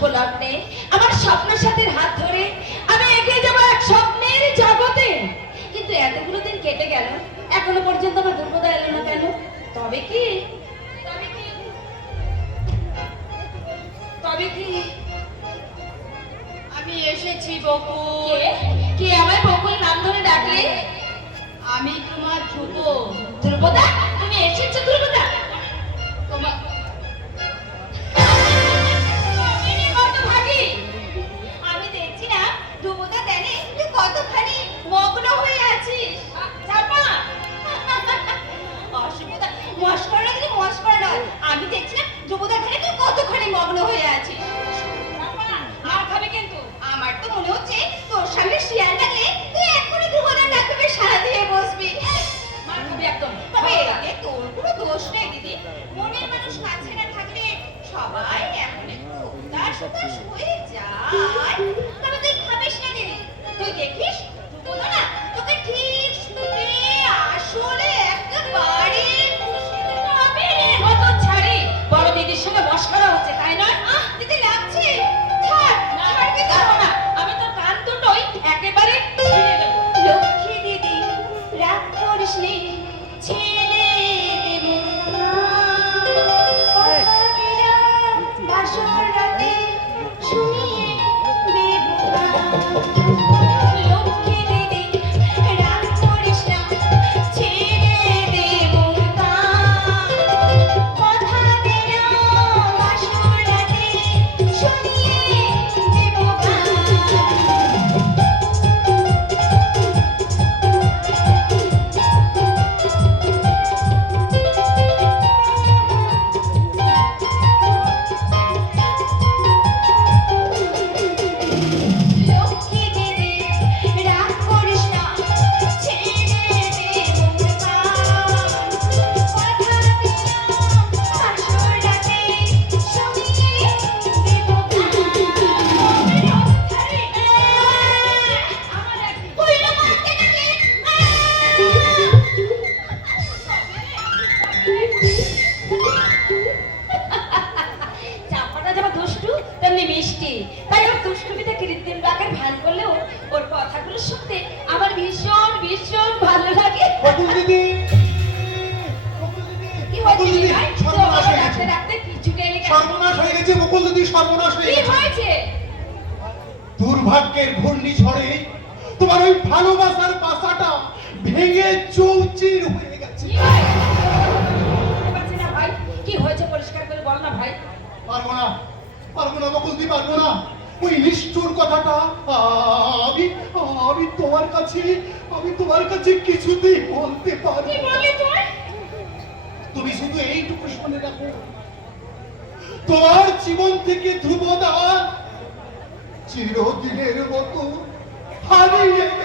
শুভ লগ্নে আমার স্বপ্ন সাথীর হাত ধরে আমি এগিয়ে যাবো এক স্বপ্নের জগতে। কিন্তু এতগুলো দিন কেটে গেল, এখনো পর্যন্ত আমার দুর্গতা এলো না কেন? তবে কি আমি এসেছি বকুল। কে আমায় বকুল নাম ধরে ডাকলে? আমি তোমার ধ্রুব। ধ্রুবদা, তুমি এসেছো ধ্রুবদা? তোমার আমি দেখছি না ধ্রুবদা দেনে তুই কতখানি মগ্ন হয়ে আছিস। চাপা অসুবিধা মস্করা না, কিন্তু মস্করা নয়। আমি দেখছি না ধ্রুবদা দেনে তুই কতখানি মগ্ন হয়ে আছিস। মার খাবে কিন্তু। আমার তো মনে হচ্ছে তোর সামনে শিয়াল লাগলে তুই এক্ষুনি ধ্রুবদার ডাকবে সারা দিয়ে বসবি। মার খাবে একদম। তবে এতে তোর কোনো দোষ নেই দিদি। মনের মানুষ কাছে না থাকলে সবাই এমন একটু উদাস উদাস হয়ে যায়। তবে তুই ভাবিস না দিদি, তুই দেখিস ধ্রুবদা না তোকে ঠিক শুনে আসলে একেবারে খুশি হবে রে। কত ছাড়ি, বড় দিদির সঙ্গে মস্করা হচ্ছে তাই নয়? দিদি লাগছে। ছাড়, ছাড়বি তো না, আমি তো কান দুটোই একেবারে ছিঁড়ে দেবো। লক্ষ্মী দিদি রাগ করিস নে, ছেড়ে দেব না। কথা দিলাম বাসর রাতে শুনিয়ে দেব না। লক্ষ্মী দিদি রাগ করিস না, ছেড়ে দেব না। কথা দিলাম বাসর রাতে শুনিয়ে দেব না। লক্ষ্মী দিদি রাগ করিস না, ছেড়ে দেব না। কথা দিলাম বাসর রাতে শুনিয়ে দেব না। কইলো মারতে গেলে চাপাটা যেমন দুষ্টু তেমনি মিষ্টি, তাই ওর দুষ্টুমিতে কৃত্রিম রাগের ভান করলেও ওর কথাগুলো শুনতে আমার ভীষণ ভীষণ ভালো লাগে। বকুল দিদি, কি হয়েছে বকুল দিদি, ভাই? সর্বনাশ হয়ে রাখতে গেছে। রাখতে পিছুকে এলে কেন? সর্বনাশ হয়ে গেছে বকুল দিদি, সর্বনাশ হয়ে কি গেছে। হয়েছে? দুর্ভাগ্যের ঘূর্ণিঝড়ে তোমার ওই ভালোবাসার বাসাটা ভেঙে চৌচির হয়ে গেছে। কি হয়েছে? বুঝতে পারছি না ভাই, কি হয়েছে পরিষ্কার করে বল না ভাই। পারবো না, পারবো না বকুল দিদি, পারবো না। ওই নিষ্ঠুর কথাটা আমি আমি তোমার কাছে কিছুতেই বলতে পারবো কি না। বললি তুই? তুমি শুধু এইটুকু শুনে রাখো, তোমার জীবন থেকে ধ্রুবদা চিরদিনের মতো হারিয়ে গেল।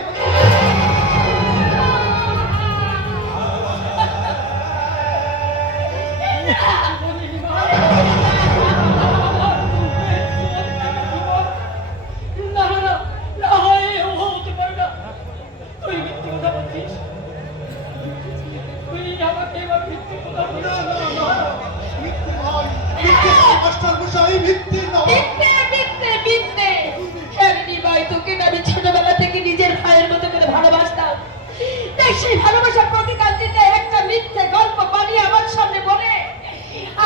মিথ্যে নয়, মিথ্যে নয়, মাস্টারমশাই, মিথ্যে নয়। মিথ্যে, মিথ্যে, মিথ্যে। এমনি ভাই, তোকে না আমি ছোটবেলা থেকে নিজের ভাইয়ের মতো করে ভালোবাসতাম। তাই সেই ভালোবাসার প্রতিকার দিতে একটা মিথ্যে গল্প বানিয়ে আমার সামনে বলে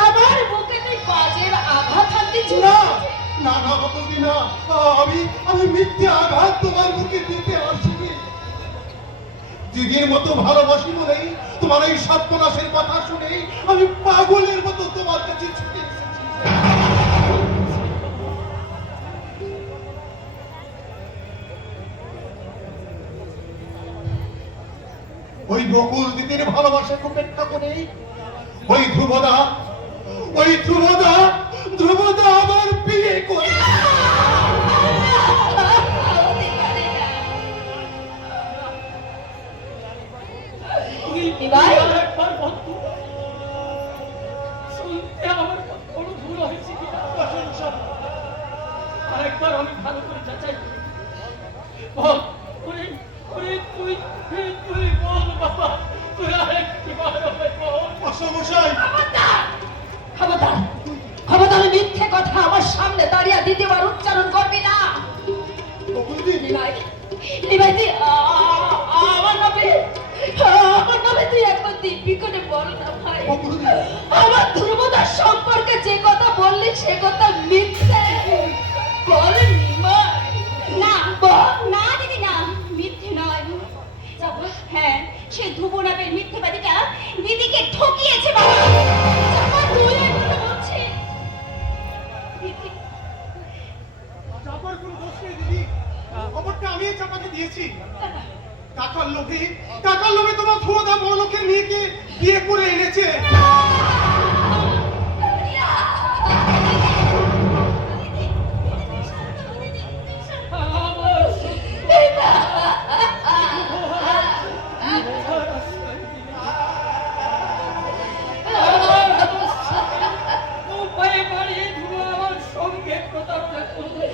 আমার বুকে তুই বাজের আঘাত হানতেছিস। না না না বকুলদি, না, আমি মিথ্যে আঘাত তোমার মুখে দিতে আসিনি। দিদির মতো ভালোবাসি বলেই তোমার এই সর্বনাশের কথা শুনেই আমি পাগলের মতো তোমার কাছে ছুটে এসেছি। ওই বকুল দিদির ভালোবাসাকে উপেক্ষা করে ওই ধ্রুবদা আমার বিয়ে করে। ভাই, আরেকবার আমি ভালো করে যাচাই বল, তুই বল বাবা, তুই আরেকটি বার বল। মশাই, খবরদার, খবরদার, খবরদার মিথ্যে কথা আমার সামনে দাঁড়িয়ে দ্বিতীয়বার উচ্চারণ করবি না। বকুলদি নিমাই, নিমাই তুই আমার নামে তুই একবার দিব্যি করে বল না ভাই। বকুলদি আমার ধ্রুবদার সম্পর্কে যে কথা বললি সে কথা মিথ্যে। বল নিমাই। না বল। না দিদি না, মিথ্যে নয়। যাবো, হ্যাঁ, সে ধ্রুব নামের মিথ্যেবাদীটা দিদিকে ঠকিয়েছে বাবা। যাবো, তুই এগুলো বলছিস? দিদি, চাপার কোনো দোষ নেই দিদি, খবরটা আমি চাপাকে দিয়েছি। টাকার লোভে তোমার ধ্রুবদা বড়লোকে নিয়ে গিয়ে বিয়ে করে এনেছে। আমার উপায়ে বাড়িয়ে ধুলো আমার সঙ্গে প্রতারণা করবে।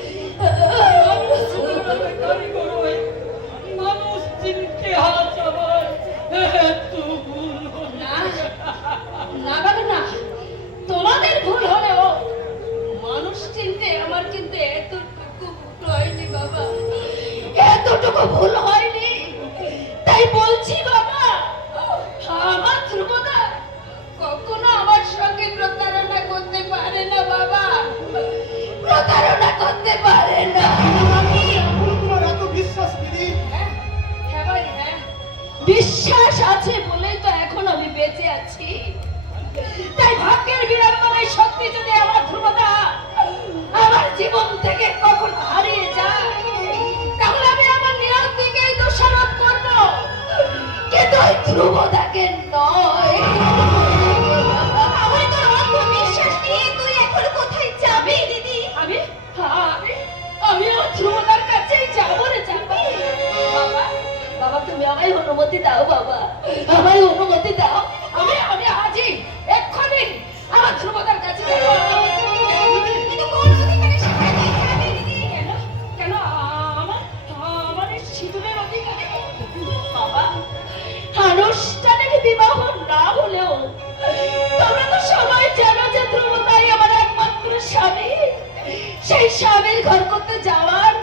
মানুষ ছোটবেলায় কারিগর হয়ে মানুষ চিনতে আজ আমার এত ভুল হলো। না না বাবা না, তোমাদের ভুল হলেও মানুষ চিনতে আমার কিন্তু এতটুকু ভুল হয়নি বাবা, এতটুকু ভুল হয়নি। তাই বলছি বাবা, আমার ধ্রুবদা কখনো আমার সঙ্গে প্রতারণা করতে পারে না বাবা, প্রতারণা করতে পারে না। এখনো তোমার এত বিশ্বাস দিদি? হ্যাঁ, হ্যাঁ ভাই, হ্যাঁ। বিশ্বাস আছে বলেই তো এখন আমি বেঁচে আছি। তাই ভাগ্যের বিড়ম্বনায় সত্যি যদি আমার ধ্রুবদা আমার জীবন থেকে কখন হারিয়ে যায়, তাহলে আমি আমার নিয়ত থেকেই দোষারোপ করব, কিন্তু ওই ধ্রুবদাকে নয়। আমার তোর অন্ধ বিশ্বাস নিয়ে তুই এখন কোথায় যাবি দিদি? আমি আমি আমি আমার ধ্রুবদার কাছেই যাবো রে, যাবো। বাবা, বাবা তুমি আমায় অনুমতি দাও বাবা, আমায় অনুমতি দাও। আমি আজই এক্ষুনি আমার ধ্রুবদার কাছে যাবো। কিন্তু কোন অধিকারে সেখানে যাবি দিদি? কেন কেন আমার এই সিঁদুরের অধিকারে? বাবা, আনুষ্ঠানিক বিবাহ না হলেও তোমরা তো সবাই জানো যে ধ্রুবদাই আমার একমাত্র স্বামী। সেই স্বামীর ঘর করতে যাওয়ার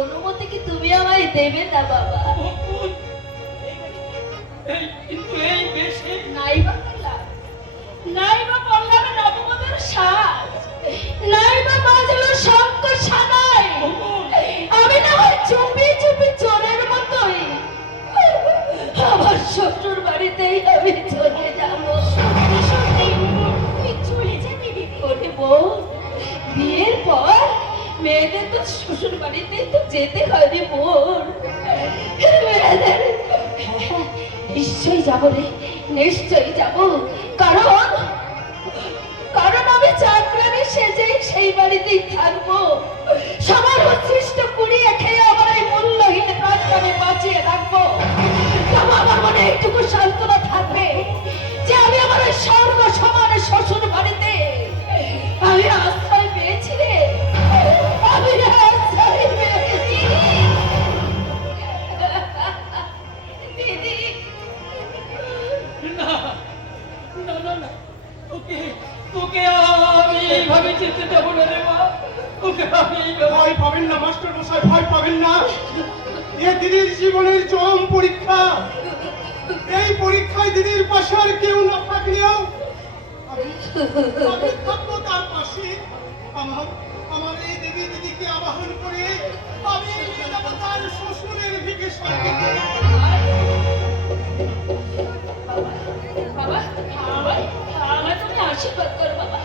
অনুমতি কি তুমি আমায় দেবে না বাবা? বকুল, কিন্তু এই বেশে নাই বা বললাম, নাই বা বললাম নববধূর সাজ, নাই বা বাজলো শঙ্খ সানাই, আমি না হয় চুপি চুপি চোরের মতোই আমার শ্বশুর বাড়িতেই আমি চলে যাবো। তুই চলে যাবি দিদি? ওরে বউ, বিয়ের পর মেয়েদের তো শ্বশুর বাড়িতেই তো যেতে হয় রে বোন। মেয়েদের হ্যাঁ, নিশ্চয়ই যাবো রে, নিশ্চয়ই যাবো। কারণ কারণ আমি চাকরানি সেজেই সেই বাড়িতেই থাকবো। সবার উচ্ছিষ্ট পুড়িয়ে খেয়ে আমার এই মূল্যহীন প্রাণটা আমি বাঁচিয়ে রাখবো। তবে আমার মনে এইটুকু সান্ত্বনা থাকবে যে আমি আমার এই সর্ব সমানের শ্বশুর বাড়িতে আমি আশ্রয় পেয়েছি রে, আমি আশ্রয় পেয়েছি। দিদি, না না না না, তোকে তোকে আমি এইভাবে যেতে দেবো না রে মা, তোকে আমি এইভাবে ভয় পাবেন না মাস্টার মশাই, ভয় পাবেন না। এ দিদির জীবনের চরম পরীক্ষা। এই পরীক্ষায় দিদির পাশে আর কেউ না থাকলেও আমি থাকবো তার পাশে। আমার এই দিদিকে আবাহন করে আমি নিয়ে যাবো তার শ্বশুরের দিকে সঙ্গে। বাবা, আমায় তুমি আশীর্বাদ করো বাবা,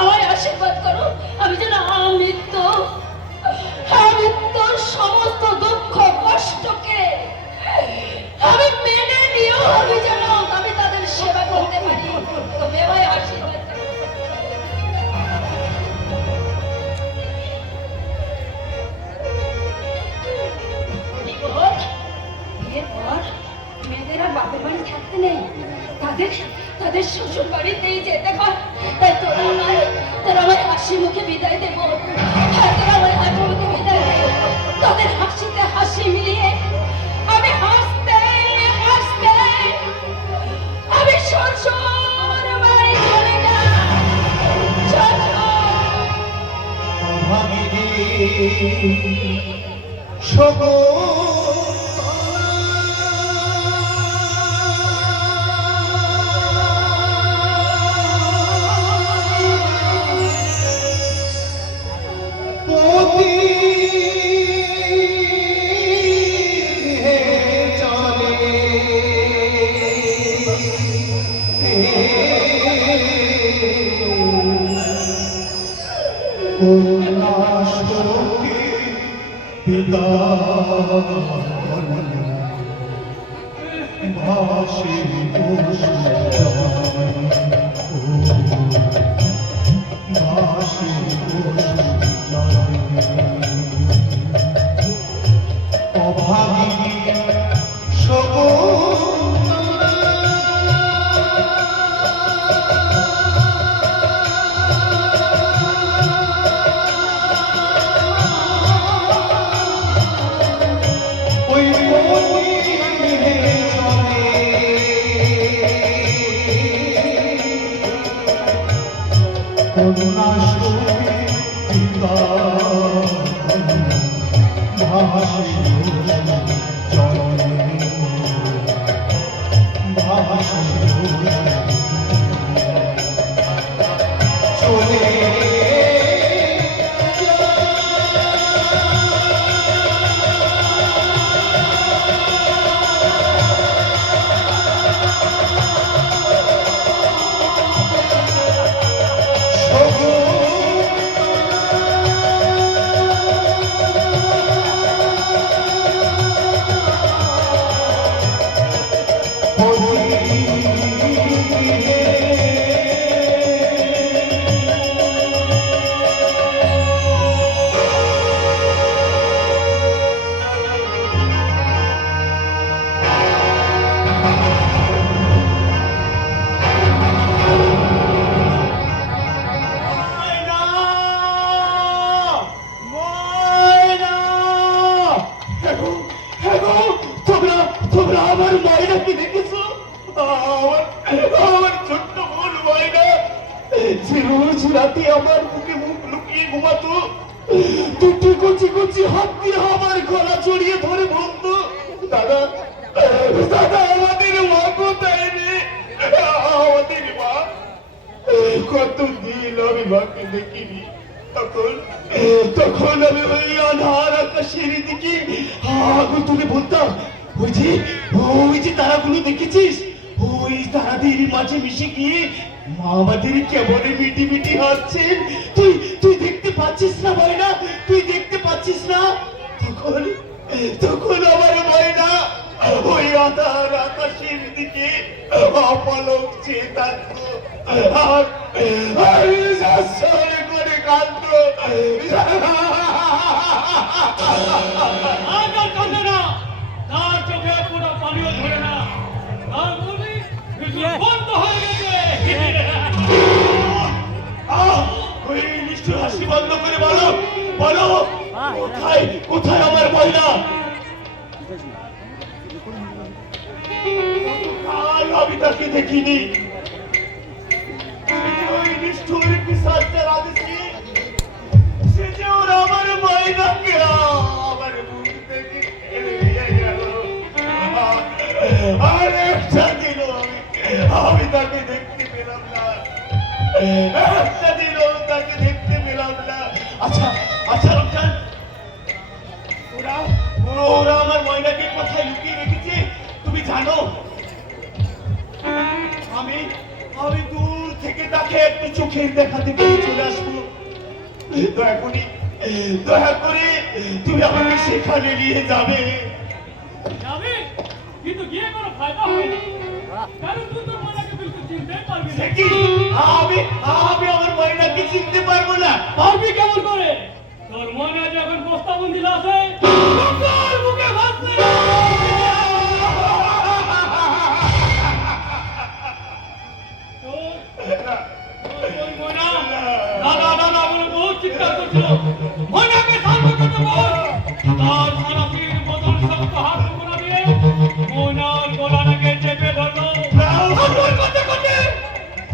আমায় আশীর্বাদ করো। আমি যেন আমৃত্যু সমস্ত দুঃখ কষ্টকে আমি মেনে নিয়েও আমি তাদের সেবা করতে পারি। তুমি আমায় আশীর্বাদ করো। বিয়ের পর মেয়েদের আর বাপের বাড়ি থাকতে নেই, তাদের শ্বশুর বাড়িতেই যেতে হয়। তাই তোরা আমায় হাসি মুখে বিদায় দেবো, তোরা আমায় হাসি মুখে বিদায় দেবো। তোদের হাসিতে হাসি মিলিয়ে আমি হাসতে আমি শ্বশুর বাড়ি চলে যাই। শ্বশুর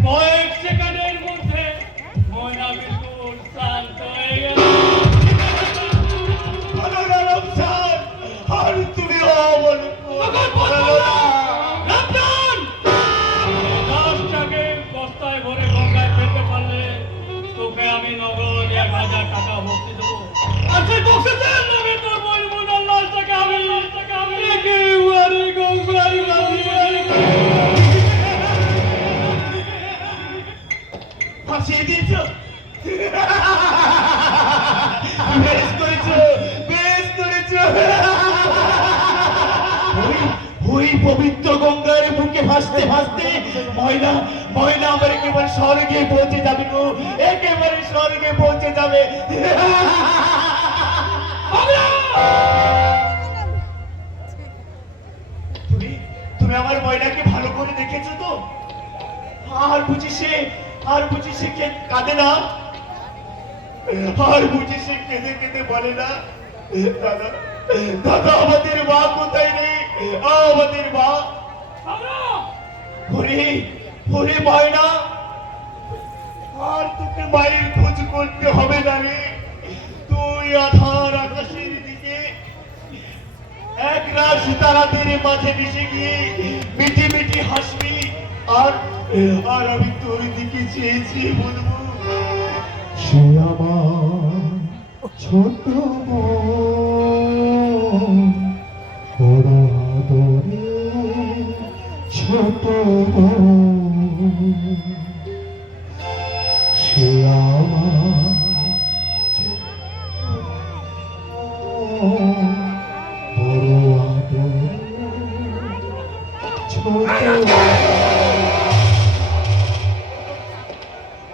কয়েক সেকেন্ডের মধ্যে ময়না বিলকুল শান্ত হয়ে গেল। গঙ্গার বুকে ভাসতে ভাসতে ময়না ময়না আমার একেবারে স্বর্গে পৌঁছে যাবে গো, একেবারে স্বর্গে পৌঁছে যাবে। তুমি তুমি আমার ময়নাকে ভালো করে দেখেছো তো? আর বুঝি সে কাঁদে না? আর বুঝি সে কেঁদে কেঁদে বলে না, দাদা দাদা আমাদের মা কোথায় রে, আমাদের মা? ওরে ওরে ময়না, আর তোকে মায়ের খোঁজ করতে হবে না রে। তুই আধার আকাশের দিকে এক রাশ তারাদের মাঝে মিশে গিয়ে মিটি মিটি হাসবি, আর আর আমি তোর দিকে চেয়েছি বলবো, সে আমার ছোট বোন, বড় আদরে ছোট বোন। সে আমার ছোট বোন, বড় আদরে ছোট বোন।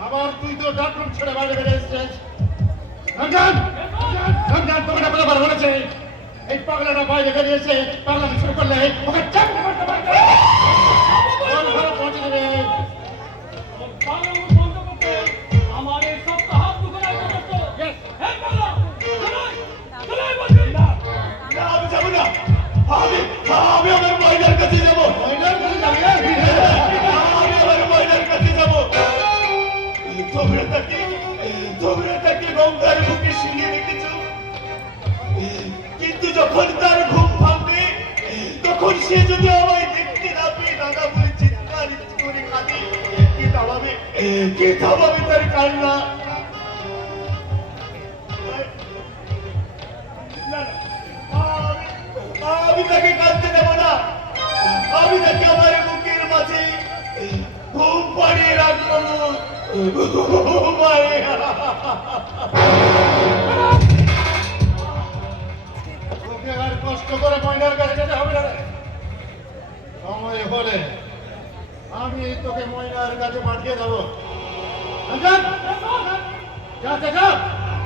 আবার তুই তো ডাক্তার ছেড়ে বাইরে বেরিয়ে এসেছিস। রমজান রমজান তোকে না বলা বলেছে, এই পাগলাটা বাইরে বেরিয়েছে, পাগলামি শুরু করলে ওকে চাকরি করতে পারবে। পৌঁছে দেবে। আমার এই সপ্তাহ হাত দুটো লাগতো। না আমি যাবো না, আমি আমার ময়নার কাছে যাবো, ময়নার কাছে যাবি? আমি আমার ময়নার কাছে যাবো। তোমরা তাকে গঙ্গার বুকে শুনিয়ে রেখেছো, কিন্তু যখন তার ঘুম ভাঙবে তখন সে যদি আমায় দেখতে না পেয়ে দাদা বলে চিৎকার করে কাঁদে, কে থামাবে তার কান্না? না, আমি তাকে কাঁদতে দেব না, আমি তাকে আমার বুকের মাঝে ঘুম পাড়িয়ে রাখবো। তোকে আর কষ্ট করে ময়নার কাছে যেতে হবে না রে। সময় হলে আমি তোকে ময়নার কাছে পাঠিয়ে দেবো। রমজান, যা যা যা,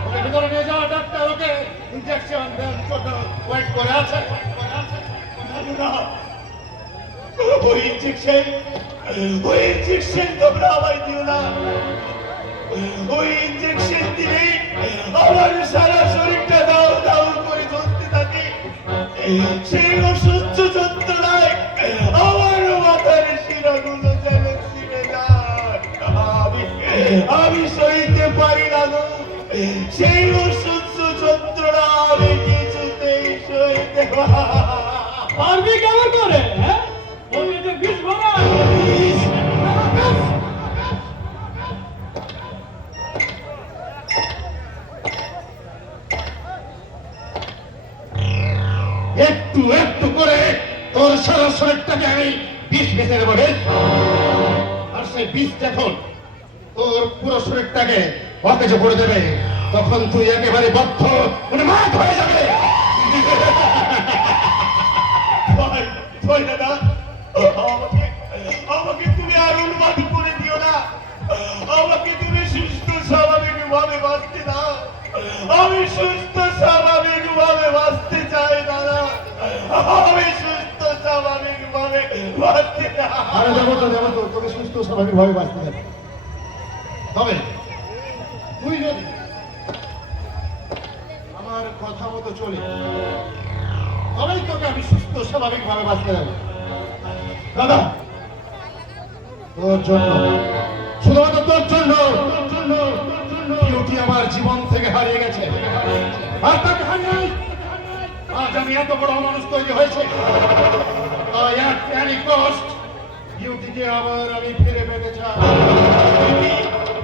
ওকে ভিতরে নিয়ে যাও, ডাক্তার ওকে ইনজেকশন দেন, ছোট ওয়েট করে আছে। ওই ইনজেকশন তোমরা আমায় দিও না। ওই ইনজেকশন দিলে আমার সারা শরীরটা দাও দাও করে জ্বলতে থাকে, সেই অসহ্য যন্ত্রণায় আমার মাথার শিরাগুলো যেন ছিঁড়ে যায়। আমি সইতে পারি না গো, সেই অসহ্য যন্ত্রণা আমি কিছুতেই সইতে পারবি কেমন করে? হ্যাঁ, ওকে যে বিষ ভরা। একটু একটু করে তোর সারা শরীরটাকে আমি বিষ বেঁচে দেবো রে। আর সেই বিষ যখন তোর পুরো শরীরটাকে অকেজো করে দেবে, তখন তুই একেবারে বদ্ধ উন্মাদ হয়ে যাবে। দাদা, আমাকে তুমি আর উন্মাদ করে দিও না, আমাকে তুমি সুস্থ স্বাভাবিক ভাবে বাঁচতে দাও। আমি সুস্থ স্বাভাবিক ভাবে বাঁচতে চাই দাদা, আমি সুস্থ স্বাভাবিক ভাবে বাঁচতে চাই। আরে দেবো তো তোকে সুস্থ স্বাভাবিক ভাবে বাঁচতে দেবে। তবে তুই যদি আমার কথা মতো চলে, তবেই তোকে আমি সুস্থ স্বাভাবিক ভাবে বাঁচতে দেবো। দাদা, তোর জন্য, শুধুমাত্র তোর জন্য বিউটি আমার জীবন থেকে হারিয়ে গেছে, আর তাকে হারিয়ে আজ আমি এত বড় মানুষ তৈরি হয়েছে। তাই at any cost বিউটিকে আবার আমি ফিরে পেতে চাই।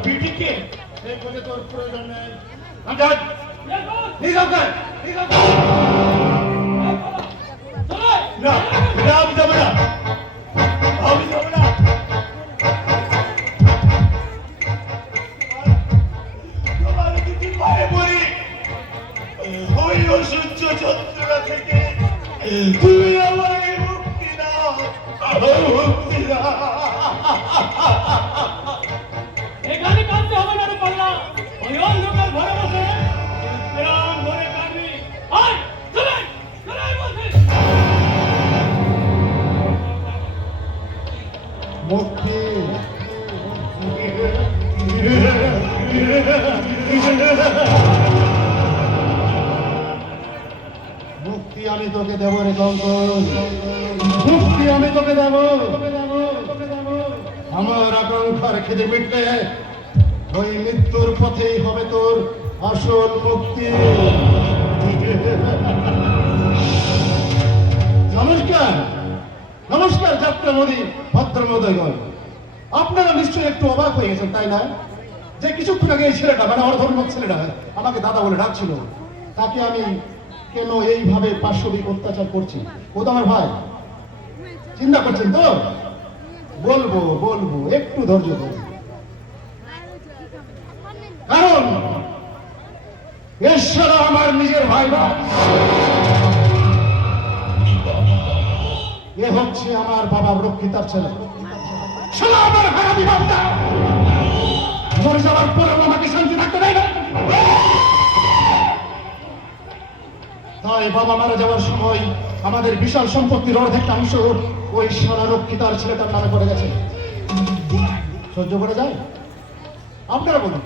বিটিকে সেই খোঁজে তোর প্রয়োজন নেই। আমজাদ, নিজ ওকে, নিজ ওকে। না, না, আমি যাবো না, আমি যাবো না। তোমার যদি পায়ে পড়ি, ওই অসহ্য যন্ত্রণা থেকে তুমি আমাকে মুক্তি দাও, মুক্তি মুক্তি আমি তোকে দেব রে কঙ্কন, মুক্তি আমি তোকে দেব। আমার আকাঙ্ক্ষার খিদে মিটলে ওই মৃত্যুর পথেই হবে তোর আসল মুক্তি। নমস্কার, নমস্কার যাত্রা মোদী ভদ্রমহোদয়গণ। আপনারা নিশ্চয়ই একটু অবাক হয়ে গেছেন, তাই না? যে কিছুক্ষণ আগে এই ছেলেটা, মানে অর্ধর্মক ছেলেটা আমাকে দাদা বলে ডাকছিল, তাকে আমি কেন এইভাবে পাশবিক অত্যাচার করছি? ও তো আমার ভাই। চিন্তা করছেন তো? বলবো বলবো, একটু ধৈর্য ধরুন। কারণ ঈশ্বর আমার নিজের ভাই না, এ হচ্ছে আমার বাবার রক্ষিতার ছেলে। শালা আমার হারামি বাপটা মরে যাওয়ার পরে আমাকে শান্তি থাকতে দেয় না। তাই বাবা মারা যাওয়ার সময় আমাদের বিশাল সম্পত্তির অর্ধেকটা ওই সারা রক্ষিতার ছেলেটার নামে পড়ে গেছে। সহ্য করা যায়? আপনারা বলুন,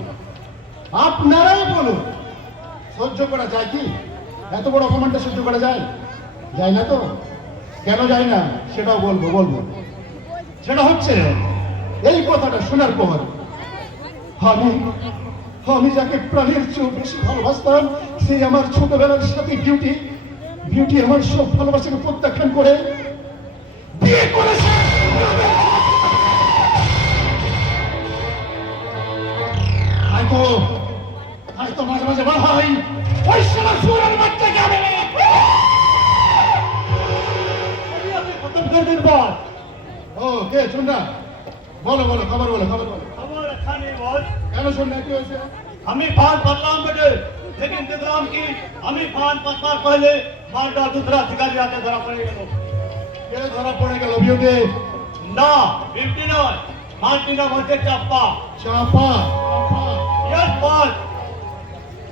আপনারাই বলুন, সহ্য করা যায় কি? এত বড় অপমানটা সহ্য করা যায়? যায় না তো? কেন যায় না সেটাও বলবো। সেটা হচ্ছে এই কথাটা শোনার পর আমি যাকে প্রাণের চেয়েও বেশি ভালোবাসতাম, সেই আমার ছোটবেলার সাথে বিউটি আমার সব ভালোবাসাকে প্রত্যাখ্যান করে বিয়ে করেছে। হয়তো মাঝে মাঝে বলা হয় ওই সময় সুরের বাচ্চাকে আমি খতম করে দিন বল। ও কে শুন না, বলো খবর বলো। খবর এখানে বল। কেন শুন না, কি হয়েছে? আমি पान पतलाम बेटे, लेकिन इंतजाम की আমি पान पतलार पहले मालदा दूसरा शिकारी आके धरा पड़े गए। কে ধরা পড়ে গেল? বিউটি? না বিউটি নয়, মালটিনা হচ্ছে চাপ্পা। চাপা? Yes boss.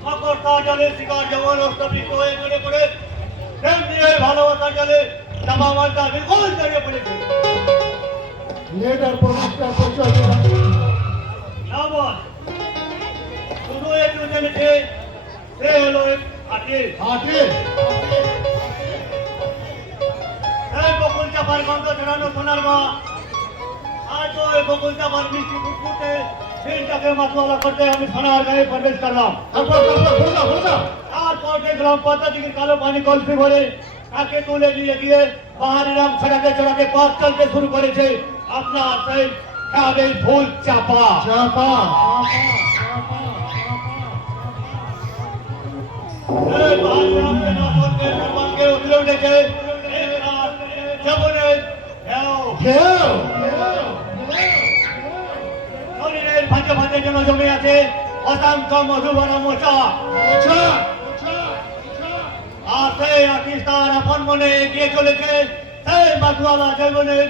মকর কাজলে শিকার জওয়ান ও সবই কোয়ে করে প্রেম দিয়ে ভালোবাসা জলে জামা মালটা বিলকুল দাঁড়িয়ে পড়েছে। লেটার পরিষ্কার পরিচয় দিন। না বস, শুধু একটু জেনেছে সে হলো আটে এই বকুল চাপার গন্ধ ছড়ানো সোনার মা আজ ওই বকুল চাপার মিষ্টি ফুটফুটে দিনটাকে মাতোয়ালা করতে আমি সোনার গায়ে প্রবেশ করলাম। তারপর বলে দাও। তারপর দেখলাম পদ্মাদিঘির কালো পানি কলসি ভরে তাকে তুলে নিয়ে গিয়ে পাহাড়ি রাম ছড়াকে পথ চলতে শুরু করেছে আপনার সেই কাবের ফুল চাপা। এই পাহাড়ি রামকে নজরকে সর্বাঙ্গে উঠলে উঠেছে যেমনের শরীরের ভাঁজে যেন জমে আছে অসংখ্য মধুভরা মোচা। আর সেই আকিস তার আপন মনে এগিয়ে চলেছে সেই মাধুয়ালা জীবনের